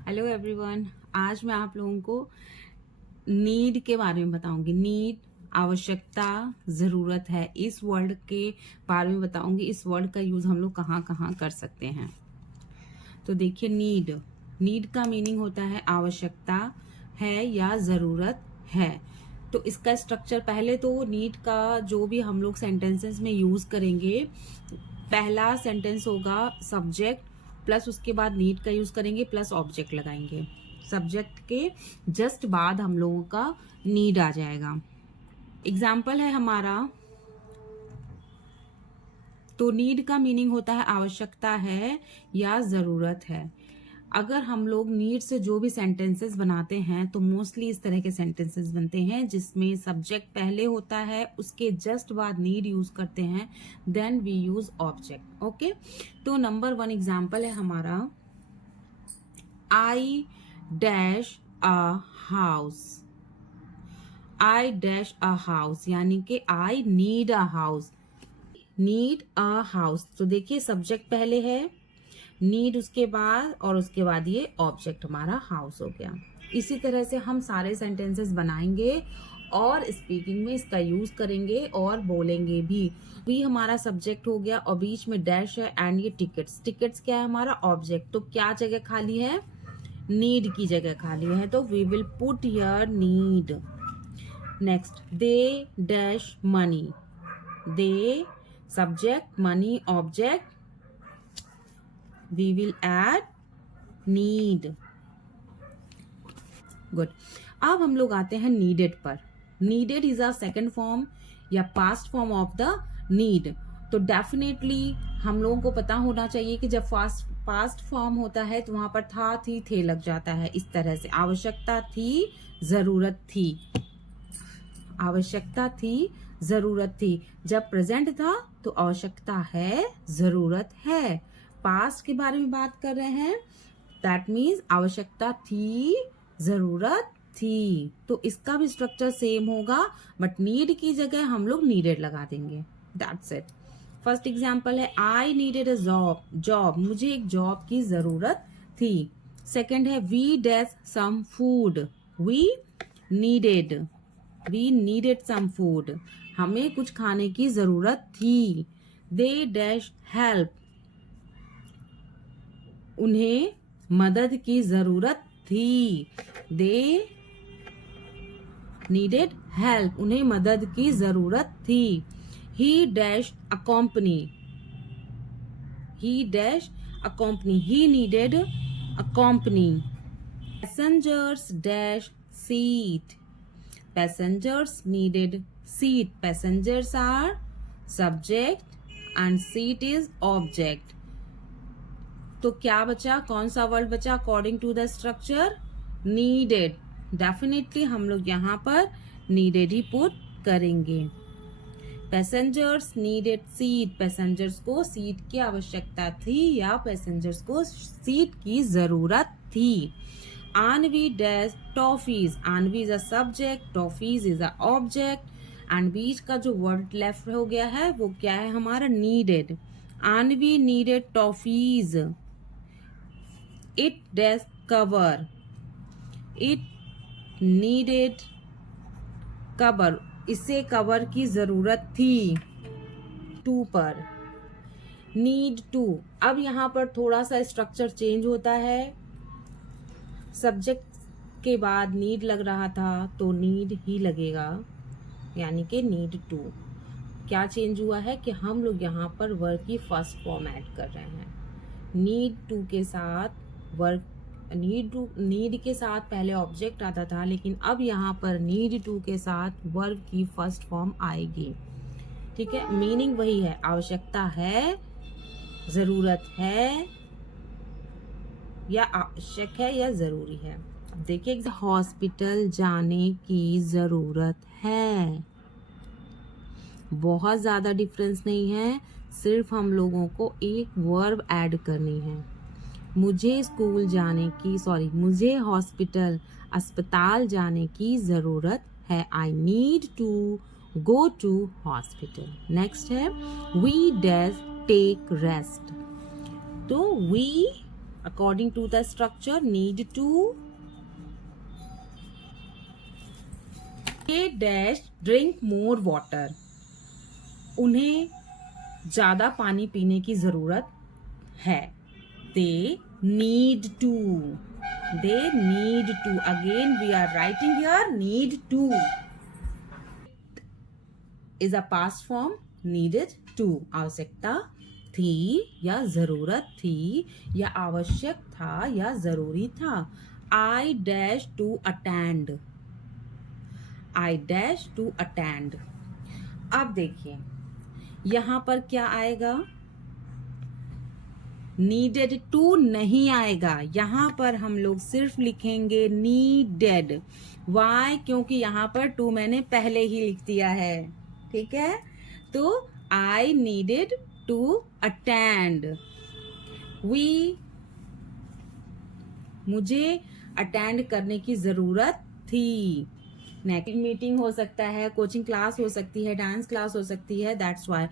Hello everyone, आज मैं आप लोगों को नीड के बारे में बताऊंगी। नीड आवश्यकता, जरूरत है, इस वर्ड के बारे में बताऊंगी। इस वर्ड का यूज हम लोग कहाँ कहाँ कर सकते हैं। तो देखिए, नीड का मीनिंग होता है आवश्यकता है या जरूरत है। तो इसका स्ट्रक्चर, पहले तो नीड का जो भी हम लोग सेंटेंसेस में यूज करेंगे, पहला सेंटेंस होगा सब्जेक्ट प्लस उसके बाद नीड का यूज करेंगे प्लस ऑब्जेक्ट लगाएंगे। सब्जेक्ट के जस्ट बाद हम लोगों का नीड आ जाएगा। एग्जाम्पल है हमारा, तो नीड का मीनिंग होता है आवश्यकता है या जरूरत है। अगर हम लोग नीड से जो भी सेंटेंसेस बनाते हैं तो मोस्टली इस तरह के सेंटेंसेस बनते हैं जिसमें सब्जेक्ट पहले होता है, उसके जस्ट बाद नीड यूज करते हैं, then we use object. Okay, तो नंबर 1 एग्जाम्पल है हमारा, I dash a house. I dash a house यानी कि I need a house. Need a house, तो देखिए सब्जेक्ट पहले है, नीड उसके बाद, और उसके बाद ये ऑब्जेक्ट हमारा हाउस हो गया। इसी तरह से हम सारे सेंटेंसेस बनाएंगे और स्पीकिंग में इसका यूज करेंगे और बोलेंगे भी हमारा सब्जेक्ट हो गया और बीच में डैश है एंड ये टिकट्स। टिकट्स क्या है हमारा ऑब्जेक्ट, तो क्या जगह खाली है, नीड की जगह खाली है, तो we will put here need. Next, they dash money. They subject, money object, we will add need। Good. अब हम लोग आते हैं नीडेड पर। Needed is a second form या past form of the need. तो डेफिनेटली हम लोगों को पता होना चाहिए कि जब पास्ट फॉर्म होता है तो वहां पर था, थी, थे लग जाता है। इस तरह से आवश्यकता थी, जरूरत थी। आवश्यकता थी, जरूरत थी। जब प्रेजेंट था तो आवश्यकता है, जरूरत है। पास्ट के बारे में बात कर रहे हैं, दैट मीन्स आवश्यकता थी, जरूरत थी। तो इसका भी स्ट्रक्चर सेम होगा, बट नीड की जगह हम लोग नीडेड लगा देंगे। That's it. फर्स्ट एग्जाम्पल है, आई नीडेड अ जॉब। मुझे एक जॉब की जरूरत थी। सेकेंड है, we dash some food. We needed some food. हमें कुछ खाने की जरूरत थी। They dash help. उन्हें मदद की जरूरत थी। They needed help. उन्हें मदद की जरूरत थी। He dash accompany. He dash accompany. He needed accompany. Passengers dash seat. Passengers needed seat. Passengers are subject and seat is object. तो क्या बचा, कौन सा वर्ड बचा according to the structure, needed. Definitely हम लोग यहाँ पर नीडेड ही पुट करेंगे। Passengers needed seat. पैसेंजर्स को सीट की आवश्यकता थी या पैसेंजर्स को सीट की जरूरत थी। Anvi does toffees. Anvi is a subject, toffees is a object, and बीच का जो वर्ड लेफ्ट हो गया है वो क्या है हमारा, needed. Anvi needed toffees. It does cover. It needed cover. इसे कवर की जरूरत थी। टू पर नीड टू। अब यहाँ पर थोड़ा सा स्ट्रक्चर चेंज होता है। सब्जेक्ट के बाद नीड लग रहा था तो नीड ही लगेगा, यानी कि नीड टू। क्या चेंज हुआ है कि हम लोग यहाँ पर वर्ब की फर्स्ट फॉर्म ऐड कर रहे हैं। नीड टू के साथ वर्ब, नीड के साथ पहले ऑब्जेक्ट आता था, लेकिन अब यहाँ पर नीड टू के साथ वर्ब की फर्स्ट फॉर्म आएगी। ठीक है, मीनिंग वही है, आवश्यकता है, जरूरत है, या आवश्यक है या जरूरी है। अब देखिए, हॉस्पिटल जाने की जरूरत है। बहुत ज्यादा डिफरेंस नहीं है, सिर्फ हम लोगों को एक वर्ब ऐड करनी है। मुझे स्कूल जाने की, मुझे हॉस्पिटल, अस्पताल जाने की जरूरत है। I need to go to hospital. Next है, वी डैश टेक रेस्ट। तो we According to the structure, need to. They dash drink more water. उन्हें ज्यादा पानी पीने की जरूरत है. They need to. They need to. Again we are writing here need to. Is a past form. Needed to. आवश्यकता थी या जरूरत थी या आवश्यक था या जरूरी था. I dash to attend. I dash to attend. अब देखिए यहां पर क्या आएगा, नीडेड टू नहीं आएगा. यहां पर हम लोग सिर्फ लिखेंगे नीडेड. वाई? क्योंकि यहां पर टू मैंने पहले ही लिख दिया है. ठीक है, तो आई नीडेड टू अटेंड. मुझे अटेंड करने की जरूरत थी. नेक्स्ट मीटिंग हो सकता है, कोचिंग क्लास हो सकती है, डांस क्लास हो सकती है. That's why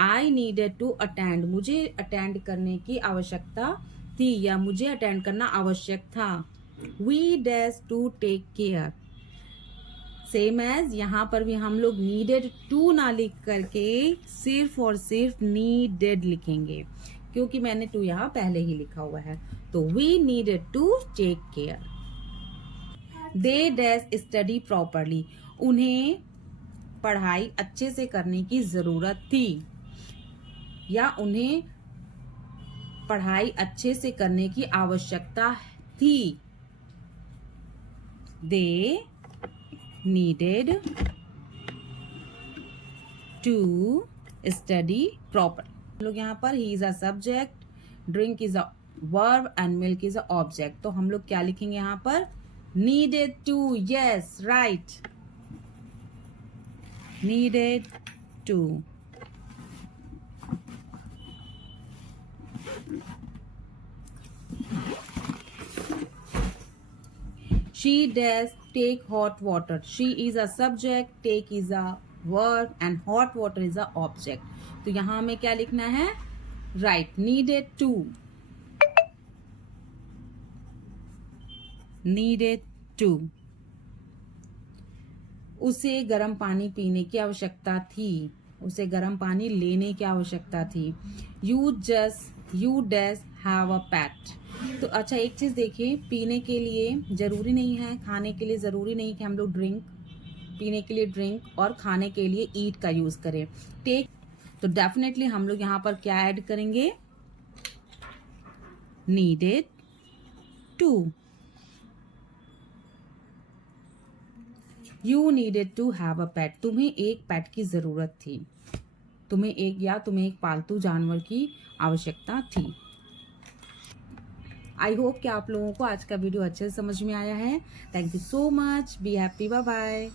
I needed to attend. मुझे अटेंड करने की आवश्यकता थी या मुझे अटेंड करना आवश्यक था. We dash to take care. Same as यहाँ पर भी हम लोग नीडेड टू ना लिख करके सिर्फ और सिर्फ नीडेड लिखेंगे क्योंकि मैंने टू यहाँ पहले ही लिखा हुआ है. तो we needed to take care. They dash study properly. उन्हें पढ़ाई अच्छे से करने की जरूरत थी या उन्हें पढ़ाई अच्छे से करने की आवश्यकता थी. दे needed to study properly. लोग यहाँ पर he is a subject, drink is a verb and milk is a object. तो हम लोग क्या लिखेंगे यहाँ पर? needed to. yes, right. needed to. She does take hot water. She is a subject, take is a verb and hot water is a object. तो यहां हमें क्या लिखना है? Right, needed to. Needed to. उसे गर्म पानी पीने की आवश्यकता थी. उसे गर्म पानी लेने की आवश्यकता थी. You just have a pet. तो अच्छा एक चीज देखिए, पीने के लिए जरूरी नहीं है, खाने के लिए जरूरी नहीं कि हम लोग पीने के लिए ड्रिंक और खाने के लिए ईट का यूज करें. टेक तो डेफिनेटली हम लोग यहाँ पर क्या ऐड करेंगे? Needed to. You needed to have a pet. तुम्हें एक पेट की जरूरत थी. तुम्हें एक पालतू जानवर की आवश्यकता थी. आई होप कि आप लोगों को आज का वीडियो अच्छे से समझ में आया है. Thank you so much. Be happy. Bye bye.